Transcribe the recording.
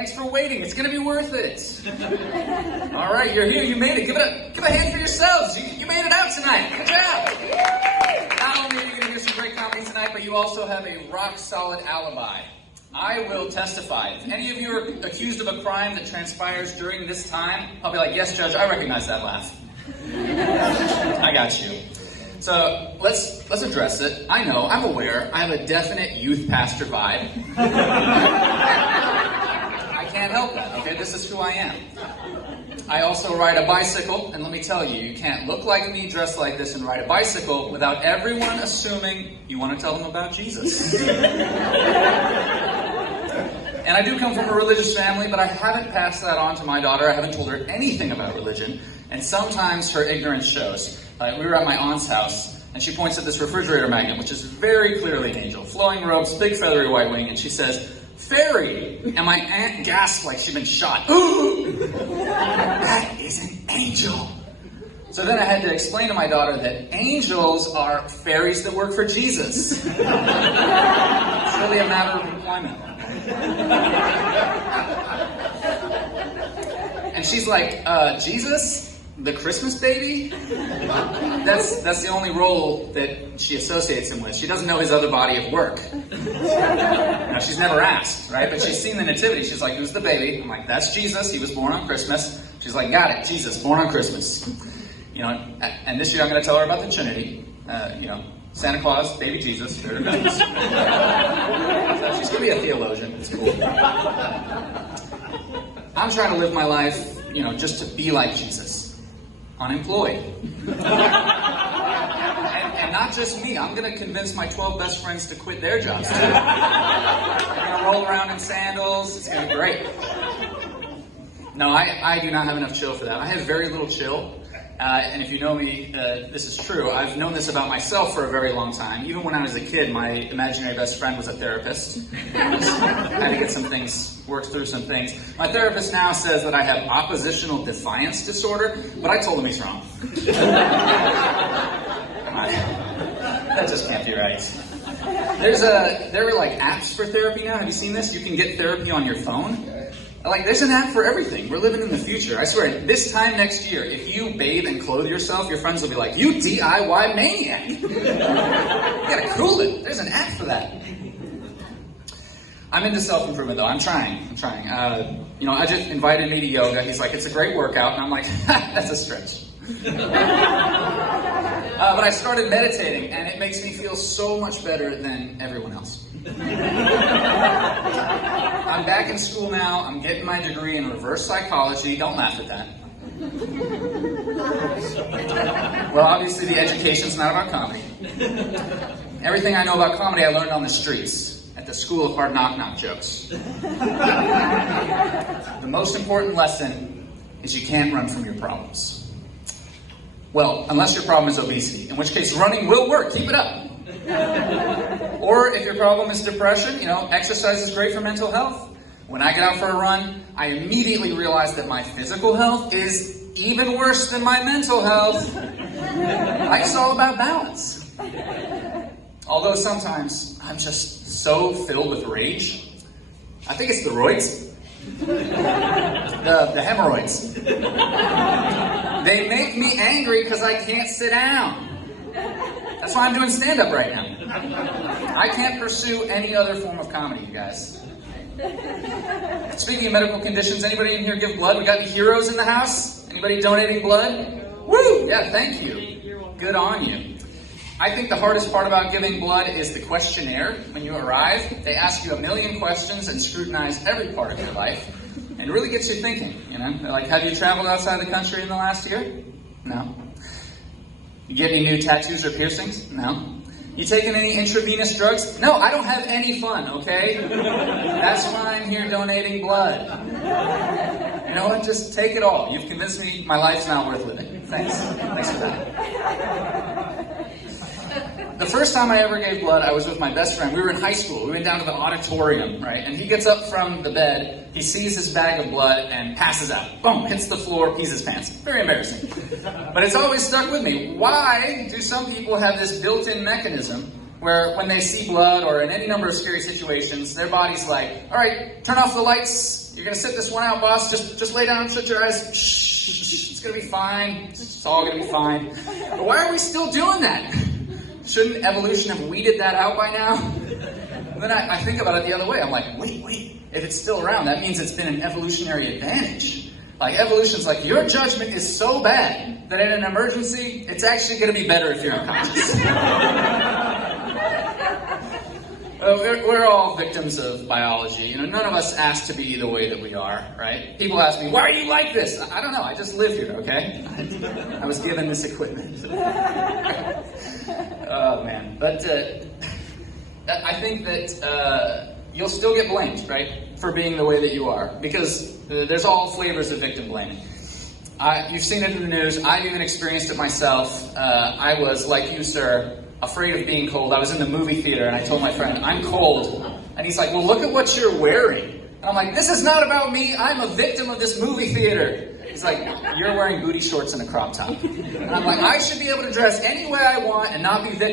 Thanks for waiting. It's going to be worth it. All right, you're here. You made it. Give a hand for yourselves. You made it out tonight. Good job. Not only are you going to hear some great comedy tonight, but you also have a rock-solid alibi. I will testify. If any of you are accused of a crime that transpires during this time, I'll be like, yes, Judge, I recognize that laugh. I got you. So let's address it. I know, I'm aware, I have a definite youth pastor vibe. I can't help that, okay? This is who I am. I also ride a bicycle, and let me tell you, you can't look like me, dress like this, and ride a bicycle without everyone assuming you want to tell them about Jesus. And I do come from a religious family, but I haven't passed that on to my daughter. I haven't told her anything about religion, and sometimes her ignorance shows. We were at my aunt's house, and she points at this refrigerator magnet, which is very clearly an angel. Flowing robes, big feathery white wing, and she says, "Fairy!" And my aunt gasped like she'd been shot. Ooh! That is an angel! So then I had to explain to my daughter that angels are fairies that work for Jesus. It's really a matter of employment. And she's like, Jesus? The Christmas baby? That's the only role that she associates him with. She doesn't know his other body of work. Now, she's never asked, right? But she's seen the nativity. She's like, who's the baby? I'm like, that's Jesus. He was born on Christmas. She's like, got it. Jesus, born on Christmas. You know, and this year I'm going to tell her about the Trinity. Santa Claus, baby Jesus. So she's going to be a theologian. It's cool. I'm trying to live my life, just to be like Jesus. Unemployed. and not just me. I'm going to convince my 12 best friends to quit their jobs too. They're going to roll around in sandals. It's going to be great. No, I do not have enough chill for that. I have very little chill. And if you know me, this is true. I've known this about myself for a very long time. Even when I was a kid, my imaginary best friend was a therapist. I had to get some things, work through some things. My therapist now says that I have oppositional defiance disorder, but I told him he's wrong. That just can't be right. There are like apps for therapy now. Have you seen this? You can get therapy on your phone. Like, there's an app for everything. We're living in the future. I swear, this time next year, if you bathe and clothe yourself, your friends will be like, you DIY maniac. You gotta cool it. There's an app for that. I'm into self-improvement, though. I'm trying. Ajit invited me to yoga. He's like, it's a great workout. And I'm like, that's a stretch. But I started meditating, and it makes me feel so much better than everyone else. I'm back in school now. I'm getting my degree in reverse psychology. Don't laugh at that. Well, obviously the education's not about comedy. Everything I know about comedy I learned on the streets, at the school of hard knock-knock jokes. The most important lesson is you can't run from your problems. Well, unless your problem is obesity, in which case running will work. Keep it up. Or if your problem is depression, exercise is great for mental health. When I get out for a run, I immediately realize that my physical health is even worse than my mental health. It's all about balance. Although sometimes I'm just so filled with rage. I think it's the roids. The hemorrhoids. They make me angry because I can't sit down. That's why I'm doing stand-up right now. I can't pursue any other form of comedy, you guys. Speaking of medical conditions, anybody in here give blood? We got any heroes in the house? Anybody donating blood? Woo! Yeah, thank you. Good on you. I think the hardest part about giving blood is the questionnaire. When you arrive, they ask you 1,000,000 questions and scrutinize every part of your life. And it really gets you thinking, They're like, have you traveled outside the country in the last year? No. You get any new tattoos or piercings? No. You taking any intravenous drugs? No, I don't have any fun, okay? That's why I'm here donating blood. You know what? Just take it all. You've convinced me my life's not worth living. Thanks. Thanks for that. The first time I ever gave blood, I was with my best friend. We were in high school. We went down to the auditorium, right? And he gets up from the bed, he sees his bag of blood, and passes out. Boom, hits the floor, pees his pants. Very embarrassing. But it's always stuck with me. Why do some people have this built-in mechanism where when they see blood or in any number of scary situations, their body's like, all right, turn off the lights. You're going to sit this one out, boss. Just lay down, shut your eyes. Shh, it's going to be fine. It's all going to be fine. But why are we still doing that? Shouldn't evolution have weeded that out by now? And then I think about it the other way. I'm like, wait. If it's still around, that means it's been an evolutionary advantage. Like, evolution's like, your judgment is so bad that in an emergency, it's actually going to be better if you're unconscious. We're all victims of biology. None of us asked to be the way that we are, right? People ask me, why are you like this? I don't know. I just live here, okay? I was given this equipment. Oh, man. But I think that you'll still get blamed, right, for being the way that you are. Because there's all flavors of victim blaming. You've seen it in the news. I've even experienced it myself. I was, like you, sir, afraid of being cold. I was in the movie theater and I told my friend, I'm cold. And he's like, well, look at what you're wearing. And I'm like, this is not about me. I'm a victim of this movie theater. He's like, you're wearing booty shorts and a crop top. And I'm like, I should be able to dress any way I want and not be victim.